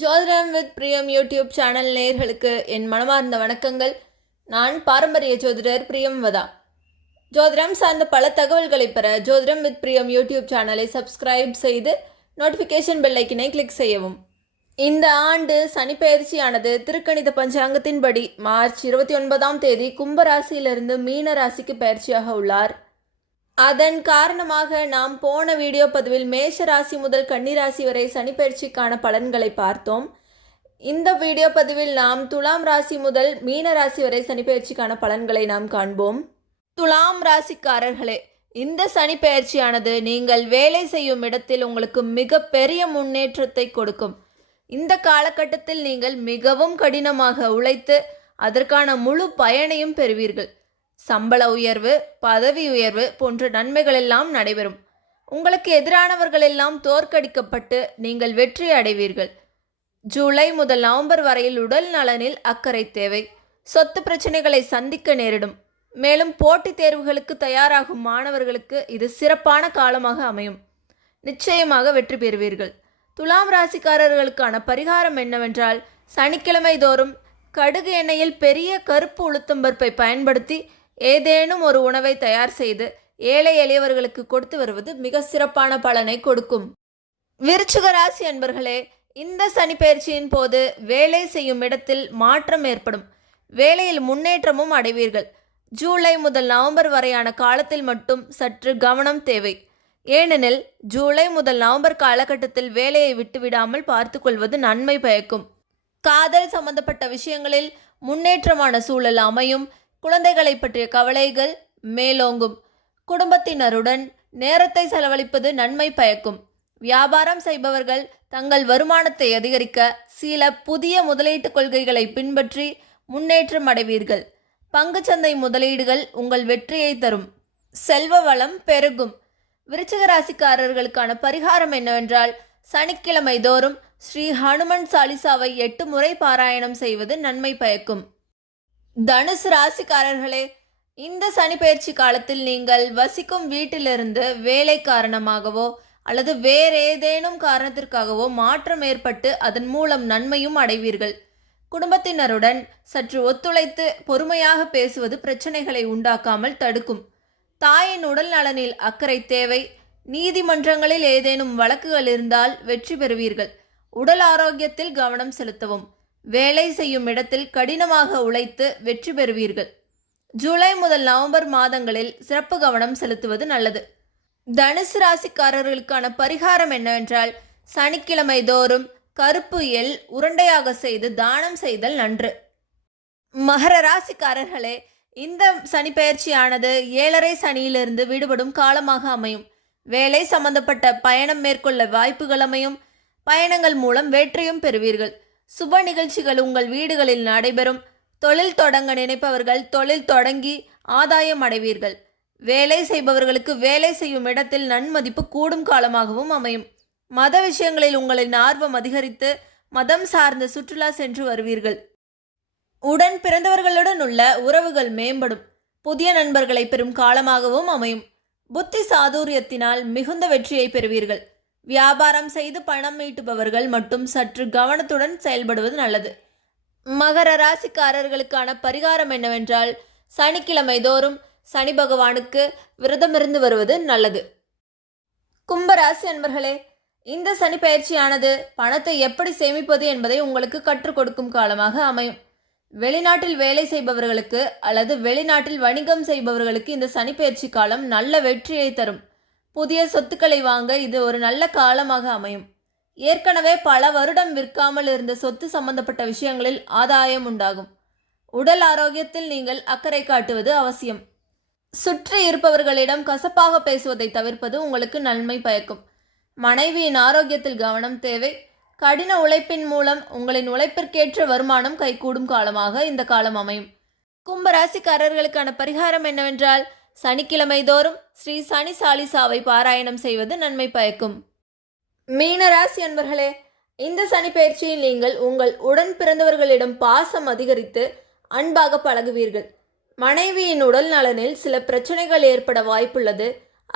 ஜோதிடம் வித் பிரியம் YouTube channel நேயர்களுக்கு என் மனமார்ந்த வணக்கங்கள். நான் பாரம்பரிய ஜோதிடர் பிரியம்வதா. ஜோதிடம் சார்ந்த பல தகவல்களை பெற ஜோதிடம் வித் பிரியம் யூடியூப் சேனலை சப்ஸ்கிரைப் செய்து நோட்டிஃபிகேஷன் பெல் ஐக்கனை கிளிக் செய்யவும். இந்த ஆண்டு சனிப்பெயர்ச்சியானது திருக்கணித பஞ்சாங்கத்தின்படி மார்ச் 29ஆம் தேதி கும்பராசியிலிருந்து மீன ராசிக்கு பயிற்சியாக உள்ளார். அதன் காரணமாக நாம் போன வீடியோ பதிவில் மேஷ ராசி முதல் கன்னிராசி வரை சனிப்பெயர்ச்சிக்கான பலன்களை பார்த்தோம். இந்த வீடியோ பதிவில் நாம் துலாம் ராசி முதல் மீன ராசி வரை சனிப்பெயர்ச்சிக்கான பலன்களை நாம் காண்போம். துலாம் ராசிக்காரர்களே, இந்த சனிப்பெயர்ச்சியானது நீங்கள் வேலை செய்யும் இடத்தில் உங்களுக்கு மிக பெரிய முன்னேற்றத்தை கொடுக்கும். இந்த காலகட்டத்தில் நீங்கள் மிகவும் கடினமாக உழைத்து அதற்கான முழு பயனையும் பெறுவீர்கள். சம்பள உயர்வு, பதவி உயர்வு போன்ற நன்மைகள் எல்லாம் நடைபெறும். உங்களுக்கு எதிரானவர்கள் எல்லாம் தோற்கடிக்கப்பட்டு நீங்கள் வெற்றி அடைவீர்கள். ஜூலை முதல் நவம்பர் வரையில் உடல் நலனில் அக்கறை தேவை. சொத்து பிரச்சனைகளை சந்திக்க நேரிடும். மேலும் போட்டித் தேர்வுகளுக்கு தயாராகும் மாணவர்களுக்கு இது சிறப்பான காலமாக அமையும். நிச்சயமாக வெற்றி பெறுவீர்கள். துலாம் ராசிக்காரர்களுக்கான பரிகாரம் என்னவென்றால், சனிக்கிழமை தோறும் கடுகு எண்ணெயில் பெரிய கருப்பு உளுத்தம்பருப்பை பயன்படுத்தி ஏதேனும் ஒரு உணவை தயார் செய்து ஏழை எளியவர்களுக்கு கொடுத்து வருவது மிக சிறப்பான பலனை கொடுக்கும். விருச்சிக ராசி அன்பர்களே, இந்த சனிப்பெயர்ச்சியின் போது வேலை செய்யும் இடத்தில் மாற்றம் ஏற்படும். வேலையில் முன்னேற்றமும் அடைவீர்கள். ஜூலை முதல் நவம்பர் வரையான காலத்தில் மட்டும் சற்று கவனம் தேவை. ஏனெனில் ஜூலை முதல் நவம்பர் காலகட்டத்தில் வேலையை விட்டுவிடாமல் பார்த்து கொள்வது நன்மை பயக்கும். காதல் சம்பந்தப்பட்ட விஷயங்களில் முன்னேற்றமான சூழல் அமையும். குழந்தைகளை பற்றிய கவலைகள் மேலோங்கும். குடும்பத்தினருடன் நேரத்தை செலவழிப்பது நன்மை பயக்கும். வியாபாரம் செய்பவர்கள் தங்கள் வருமானத்தை அதிகரிக்க சில புதிய முதலீட்டு கொள்கைகளை பின்பற்றி முன்னேற்றம் அடைவீர்கள். பங்குச்சந்தை முதலீடுகள் உங்கள் வெற்றியை தரும். செல்வ வளம் பெருகும். விருச்சிக ராசிக்காரர்களுக்கான பரிகாரம் என்னவென்றால், சனிக்கிழமை தோறும் ஸ்ரீ ஹனுமன் சாலிசாவை 8 முறை பாராயணம் செய்வது நன்மை பயக்கும். தனுசு ராசிக்காரர்களே, இந்த சனிப்பெயர்ச்சி காலத்தில் நீங்கள் வசிக்கும் வீட்டிலிருந்து வேலை காரணமாகவோ அல்லது வேறு ஏதேனும் காரணத்திற்காகவோ மாற்றம் ஏற்பட்டு அதன் மூலம் நன்மையும் அடைவீர்கள். குடும்பத்தினருடன் சற்று ஒத்துழைத்து பொறுமையாக பேசுவது பிரச்சனைகளை உண்டாக்காமல் தடுக்கும். தாயின் உடல் நலனில் அக்கறை தேவை. நீதிமன்றங்களில் ஏதேனும் வழக்குகள் இருந்தால் வெற்றி பெறுவீர்கள். உடல் ஆரோக்கியத்தில் கவனம் செலுத்தவும். வேலை செய்யும் இடத்தில் கடினமாக உழைத்து வெற்றி பெறுவீர்கள். ஜூலை முதல் நவம்பர் மாதங்களில் சிறப்பு கவனம் செலுத்துவது நல்லது. தனுசு ராசிக்காரர்களுக்கான பரிகாரம் என்னவென்றால், சனிக்கிழமை தோறும் கருப்பு எள் உருண்டையாக செய்து தானம் செய்தல் நன்று. மகர ராசிக்காரர்களே, இந்த சனிப்பெயர்ச்சியானது 7.5 சனியிலிருந்து விடுபடும் காலமாக அமையும். வேலை சம்பந்தப்பட்ட பயணம் மேற்கொள்ள வாய்ப்புகள் அமையும். பயணங்கள் மூலம் வெற்றியும் பெறுவீர்கள். சுப நிகழ்ச்சிகள் உங்கள் வீடுகளில் நடைபெறும். தொழில் தொடங்க நினைப்பவர்கள் தொழில் தொடங்கி ஆதாயம் அடைவீர்கள். வேலை செய்பவர்களுக்கு வேலை செய்யும் இடத்தில் நன்மதிப்பு கூடும் காலமாகவும் அமையும். மத விஷயங்களில் உங்களின் ஆர்வம் அதிகரித்து மதம் சார்ந்த சுற்றுலா சென்று வருவீர்கள். உடன் பிறந்தவர்களுடன் உள்ள உறவுகள் மேம்படும். புதிய நண்பர்களை பெறும் காலமாகவும் அமையும். புத்தி சாதுரியத்தினால் மிகுந்த வெற்றியை பெறுவீர்கள். வியாபாரம் செய்து பணம் ஈட்டுபவர்கள் மட்டும் சற்று கவனத்துடன் செயல்படுவது நல்லது. மகர ராசிக்காரர்களுக்கான பரிகாரம் என்னவென்றால், சனிக்கிழமை தோறும் சனி பகவானுக்கு விரதமிருந்து வருவது நல்லது. கும்பராசி அன்பர்களே, இந்த சனி பயிற்சியானது பணத்தை எப்படி சேமிப்பது என்பதை உங்களுக்கு கற்றுக் கொடுக்கும் காலமாக அமையும். வெளிநாட்டில் வேலை செய்பவர்களுக்கு அல்லது வெளிநாட்டில் வணிகம் செய்பவர்களுக்கு இந்த சனி பயிற்சி காலம் நல்ல வெற்றியை தரும். புதிய சொத்துக்களை வாங்க இது ஒரு நல்ல காலமாக அமையும். ஏற்கனவே பல வருடம் விற்காமல் இருந்த சொத்து சம்பந்தப்பட்ட விஷயங்களில் ஆதாயம் உண்டாகும். உடல் ஆரோக்கியத்தில் நீங்கள் அக்கறை காட்டுவது அவசியம். சுற்றி இருப்பவர்களிடம் கசப்பாக பேசுவதை தவிர்ப்பது உங்களுக்கு நன்மை பயக்கும். மனைவியின் ஆரோக்கியத்தில் கவனம் தேவை. கடின உழைப்பின் மூலம் உங்களின் உழைப்பிற்கேற்ற வருமானம் கைகூடும் காலமாக இந்த காலம் அமையும். கும்பராசிக்காரர்களுக்கான பரிகாரம் என்னவென்றால், சனிக்கிழமை தோறும் ஸ்ரீ சனி சாலிசாவை பாராயணம் செய்வது நன்மை பயக்கும். மீனராசி அன்பர்களே, இந்த சனிப்பெயர்ச்சியில் நீங்கள் உங்கள் உடன் பிறந்தவர்களிடம் பாசம் அதிகரித்து அன்பாக பழகுவீர்கள். மனைவியின் உடல் நலனில் சில பிரச்சனைகள் ஏற்பட வாய்ப்புள்ளது.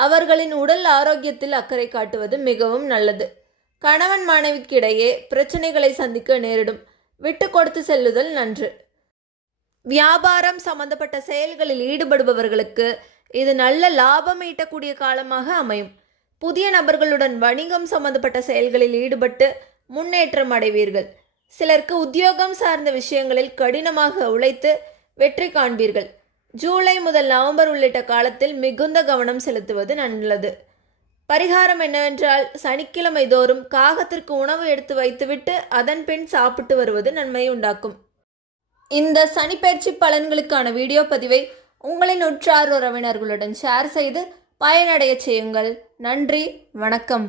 அவர்களின் உடல் ஆரோக்கியத்தில் அக்கறை காட்டுவது மிகவும் நல்லது. கணவன் மனைவிக்கிடையே பிரச்சனைகளை சந்திக்க நேரிடும். விட்டு கொடுத்து செல்லுதல் நன்று. வியாபாரம் சம்பந்தப்பட்ட செயல்களில் ஈடுபடுபவர்களுக்கு இது நல்ல லாபம் ஈட்டக்கூடிய காலமாக அமையும். புதிய நபர்களுடன் வணிகம் சம்பந்தப்பட்ட செயல்களில் ஈடுபட்டு முன்னேற்றம் அடைவீர்கள். சிலருக்கு உத்தியோகம் சார்ந்த விஷயங்களில் கடினமாக உழைத்து வெற்றி காண்பீர்கள். ஜூலை முதல் நவம்பர் உள்ளிட்ட காலத்தில் மிகுந்த கவனம் செலுத்துவது நல்லது. பரிகாரம் என்னவென்றால், சனிக்கிழமை தோறும் காகத்திற்கு உணவு எடுத்து வைத்துவிட்டு அதன் பின் சாப்பிட்டு வருவது நன்மையை உண்டாக்கும். இந்த சனிப்பெயர்ச்சி பலன்களுக்கான வீடியோ பதிவை உங்களின் உற்றார் உறவினர்களுடன் ஷேர் செய்து பயனடைய செய்யுங்கள். நன்றி, வணக்கம்.